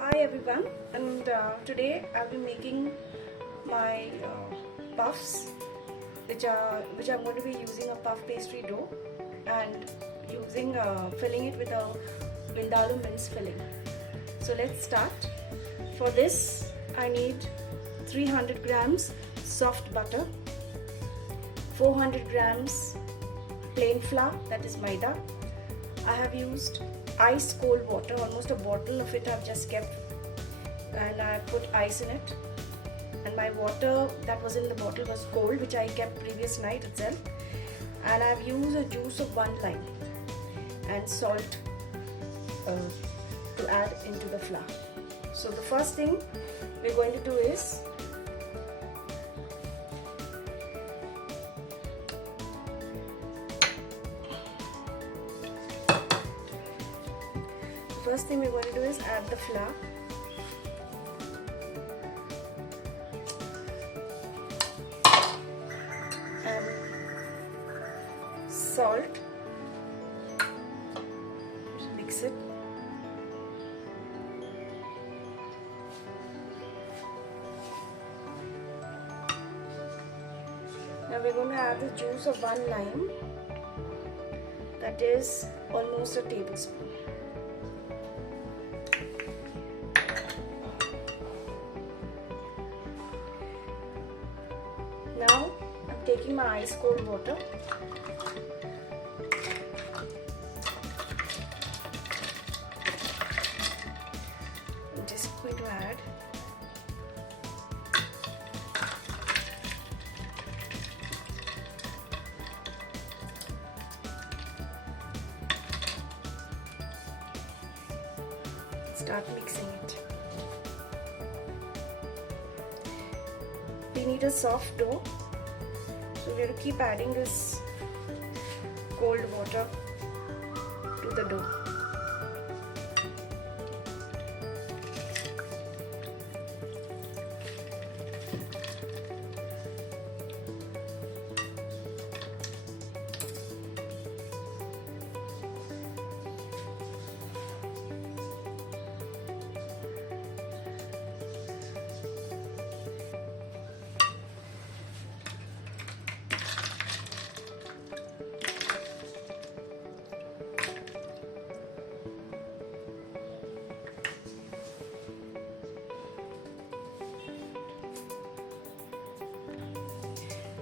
Hi everyone, and today I'll be making my puffs, which I'm going to be using a puff pastry dough and using filling it with a vindaloo mince filling. So let's start. For this, I need 300 grams soft butter, 400 grams plain flour, that is maida. I have used ice cold water, almost a bottle of it I've just kept, and I put ice in it, and my water that was in the bottle was cold, which I kept previous night itself, and I've used a juice of 1 lime and salt to add into the flour. So the first thing we're going to do is add the flour. And salt. Just mix it. Now we're going to add the juice of 1 lime. That is almost a tablespoon. Now I'm taking my ice cold water. I'm just going to add start mixing it. We need a soft dough, so we have to keep adding this cold water to the dough.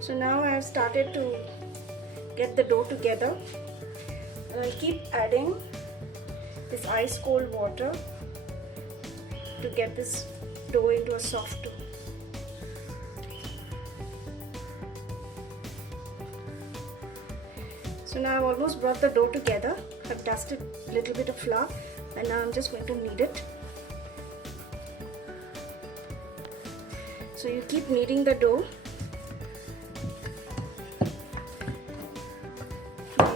So now I have started to get the dough together, and I'll keep adding this ice cold water to get this dough into a soft dough. So now I've almost brought the dough together. I've dusted a little bit of flour, and now I'm just going to knead it. So you keep kneading the dough.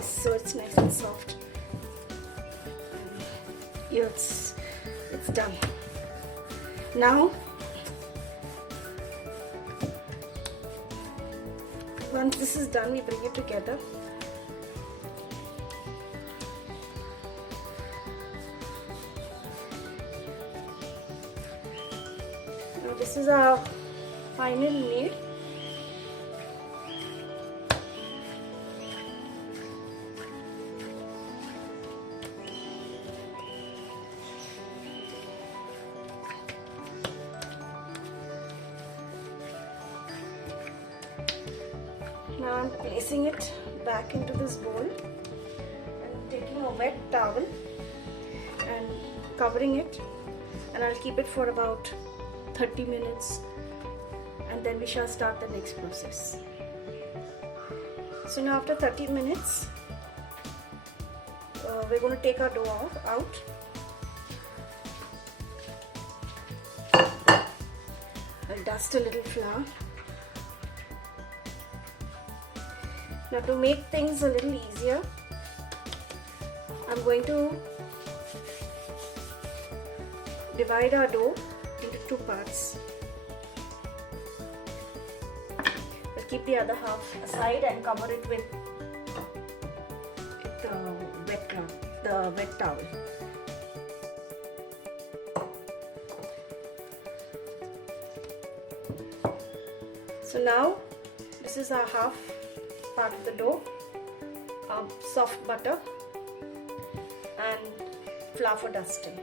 So it's nice and soft. Yeah, it's done. Now, once this is done, we bring it together. Now this is our final knead. Now I'm placing it back into this bowl and taking a wet towel and covering it, and I'll keep it for about 30 minutes, and then we shall start the next process. So now after 30 minutes we're going to take our dough out. I'll dust a little flour. Now to make things a little easier, I'm going to divide our dough into 2 parts. I'll keep the other half aside and cover it with the wet towel. So now this is our half part of the dough, soft butter and flour for dusting.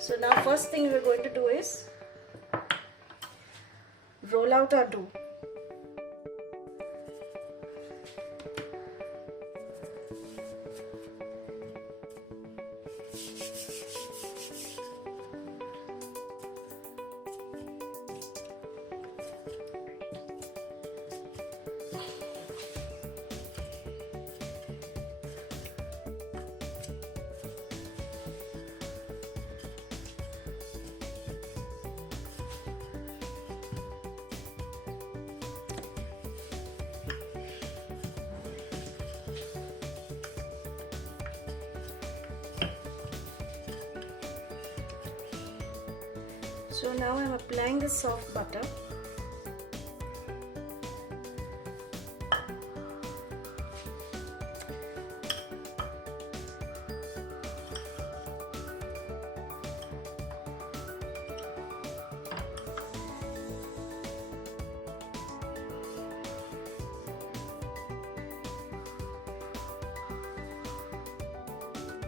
So now first thing we're going to do is roll out our dough. So now I'm applying the soft butter.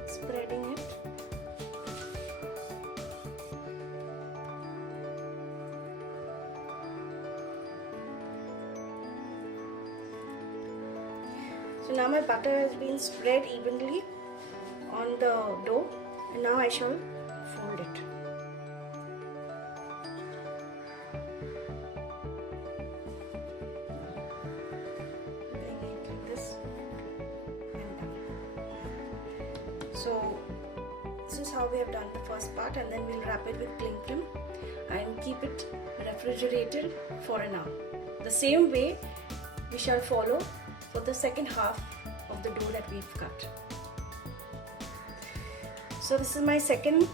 Spreading it. So now my butter has been spread evenly on the dough, and now I shall fold it. Bring it like this and done. So this is how we have done the first part, and then we'll wrap it with cling film and keep it refrigerated for an hour. The same way we shall follow for the second half of the dough that we've cut. So this is my second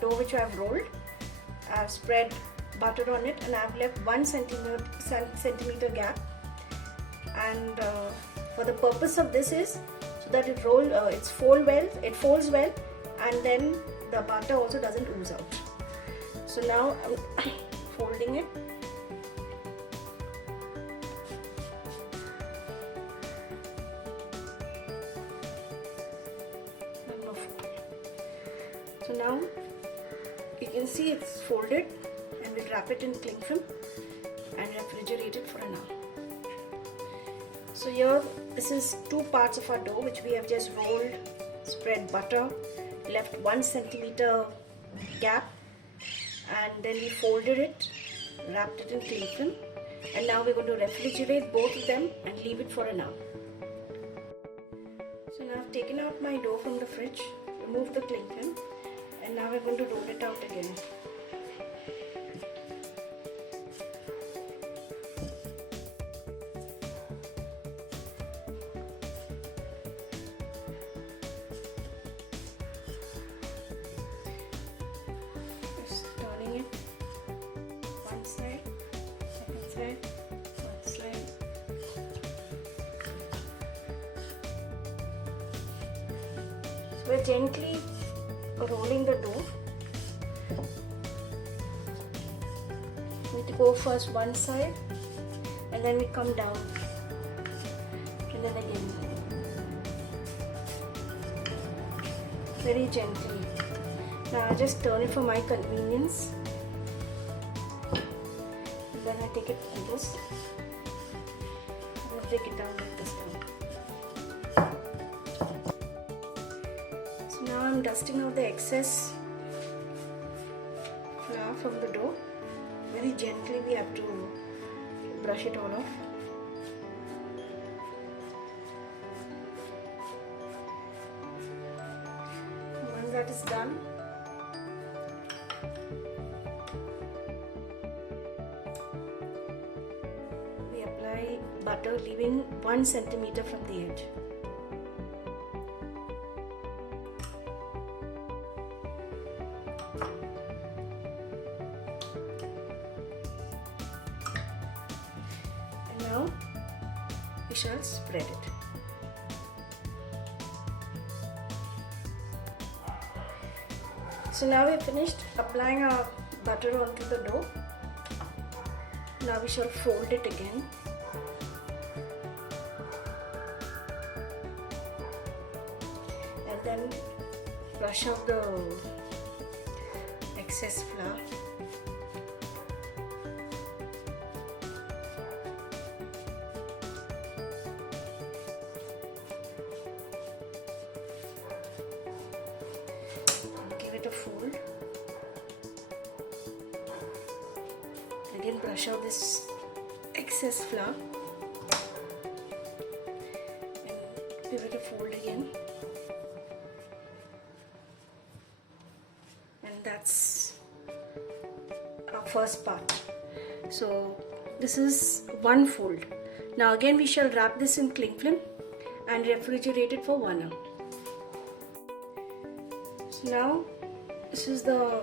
dough which I have rolled. I have spread butter on it and I have left 1 centimeter gap, and for the purpose of this is so that it folds well, and then the butter also doesn't ooze out. So now I'm folding it. So now you can see it's folded, and we'll wrap it in cling film and refrigerate it for an hour. So here this is 2 parts of our dough which we have just rolled, spread butter, left 1 centimeter gap, and then we folded it, wrapped it in cling film, and now we're going to refrigerate both of them and leave it for an hour. So now I've taken out my dough from the fridge, removed the cling film, and now we're going to roll it out again. Just turning it one side, second side, third side. So we're gently rolling the dough. We go first one side and then we come down, and then again very gently. Now I just turn it for my convenience, and then I take it like this and break it down like this now. So now I'm dusting out the excess flour from the dough. Very gently we have to brush it all off. Once that is done, we apply butter, leaving 1 centimeter from the edge. Now we shall spread it. So now we have finished applying our butter onto the dough. Now we shall fold it again. And then brush out the excess flour. Give it a fold. Again brush out this excess flour and give it a fold again. And that's our first part. So this is one fold. Now again we shall wrap this in cling film and refrigerate it for 1 hour. So now this is the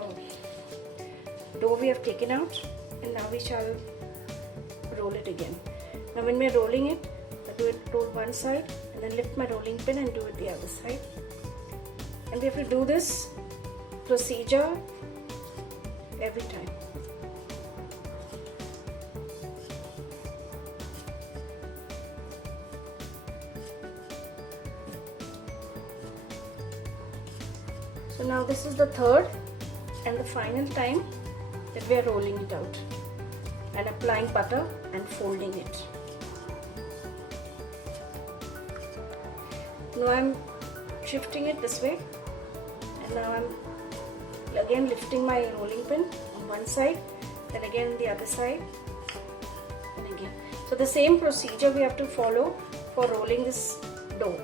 dough we have taken out, and now we shall roll it again. Now when we are rolling it, I roll one side and then lift my rolling pin and do it the other side. And we have to do this procedure every time. So now this is the third and the final time that we are rolling it out and applying butter and folding it. Now I am shifting it this way, and now I am again lifting my rolling pin on one side, then again the other side, and again. So the same procedure we have to follow for rolling this dough.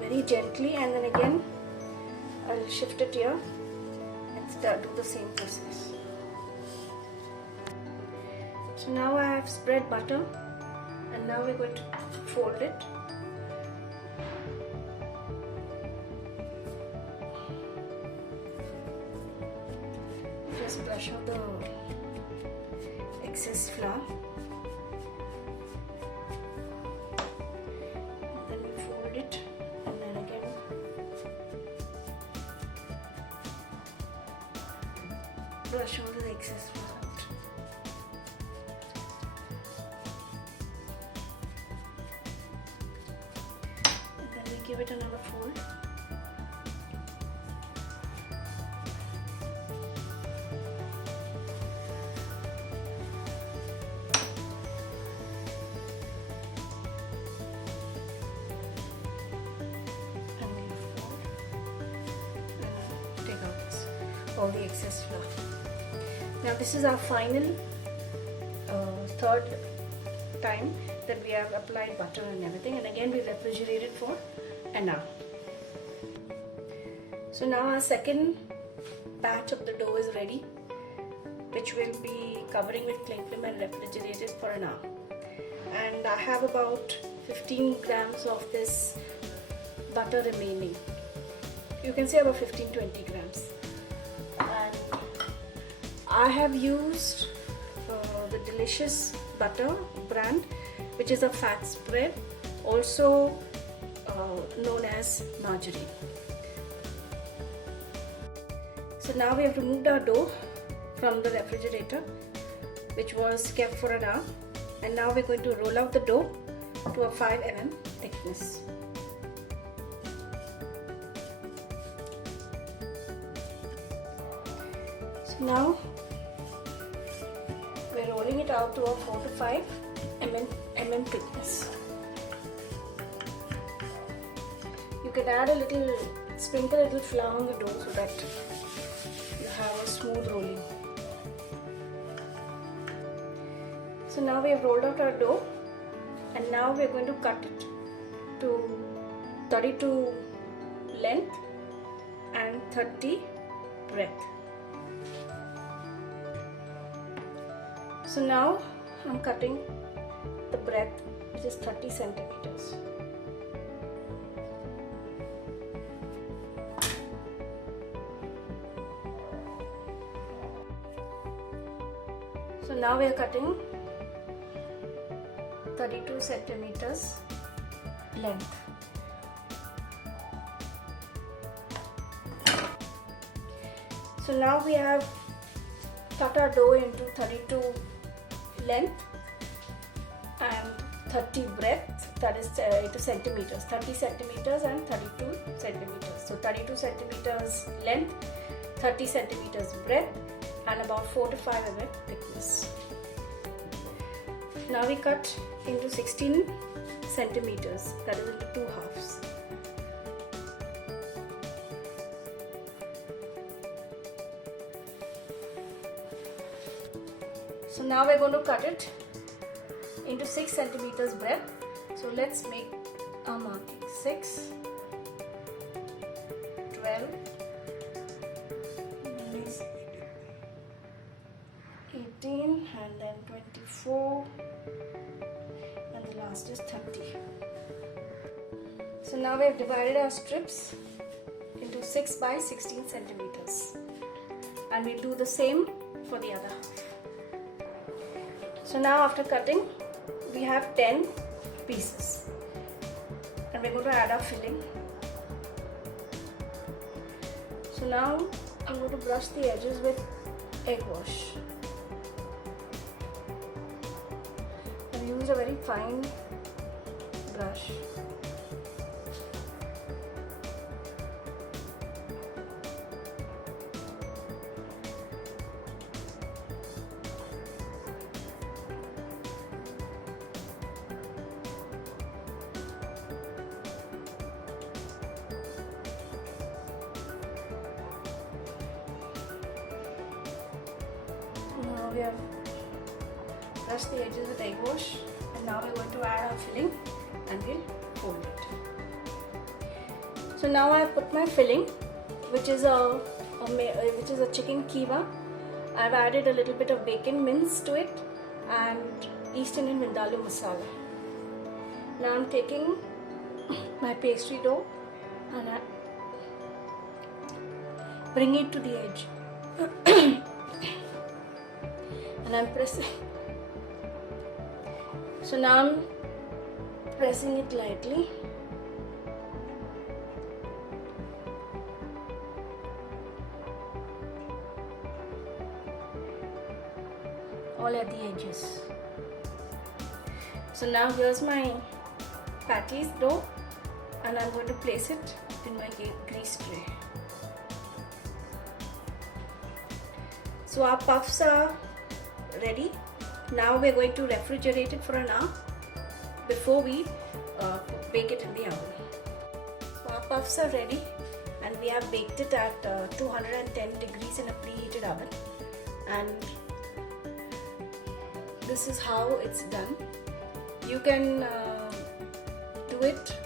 Very gently, and then again I'll shift it here and start do the same process. So now I have spread butter, and now we're going to fold it. Just brush out the excess flour. And then we fold it. Brush all the excess flour out. And then we give it another fold. And we fold and take out all the excess flour. Now this is our final third time that we have applied butter and everything, and again we refrigerate it for an hour. So now our second batch of the dough is ready, which will be covering with cling film and refrigerated for an hour. And I have about 15 grams of this butter remaining. You can say about 15-20 grams. I have used the Delicious Butter brand, which is a fat spread, also known as margarine. So now we have removed our dough from the refrigerator, which was kept for an hour, and now we're going to roll out the dough to a 5 mm thickness. So now we're rolling it out to a 4 to 5 mm thickness. You can add a little, sprinkle a little flour on the dough so that you have a smooth rolling. So now we have rolled out our dough, and now we are going to cut it to 32 length and 30 breadth. So now I'm cutting the breadth, which is 30 centimeters. So now we are cutting 32 centimeters length. So now we have cut our dough into 32 length and 30 breadth, that is into centimeters, 30 centimeters and 32 centimeters. So 32 centimeters length, 30 centimeters breadth, and about 4 to 5 mm thickness. Now we cut into 16 centimeters, that is into 2 halves. So now we're going to cut it into 6 centimeters breadth. So let's make our marking. 6, 12, 18, and then 24, and the last is 30. So now we have divided our strips into 6 by 16 centimeters, and we'll do the same for the other half. So now after cutting, we have 10 pieces, and we're going to add our filling. So now I'm going to brush the edges with egg wash. I've used a very fine brush. Now we have brushed the edges with egg wash, and now we're going to add our filling and we'll fold it. So now I have put my filling, which is a chicken keema. I've added a little bit of bacon mince to it and East Indian vindaloo masala. Now I'm taking my pastry dough and I bring it to the edge. And I'm pressing. So now I'm pressing it lightly. All at the edges. So now here's my patties dough, and I'm going to place it in my grease tray. So our puffs are ready. Now we're going to refrigerate it for an hour before we bake it in the oven. So our puffs are ready, and we have baked it at 210 degrees in a preheated oven, and this is how it's done. You can do it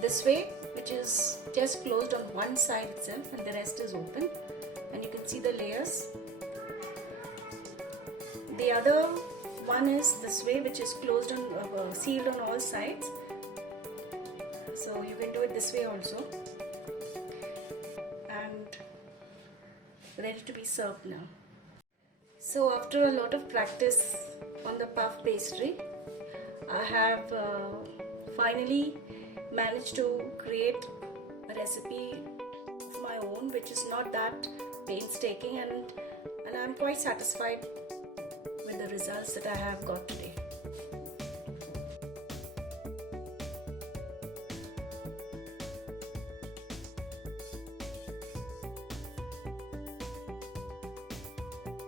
this way, which is just closed on one side itself and the rest is open, and you can see the layers. The other one is this way, which is closed on sealed on all sides. So you can do it this way also, and ready to be served now. So after a lot of practice on the puff pastry, I have finally managed to create a recipe of my own, which is not that painstaking, and I'm quite satisfied with the results that I have got today.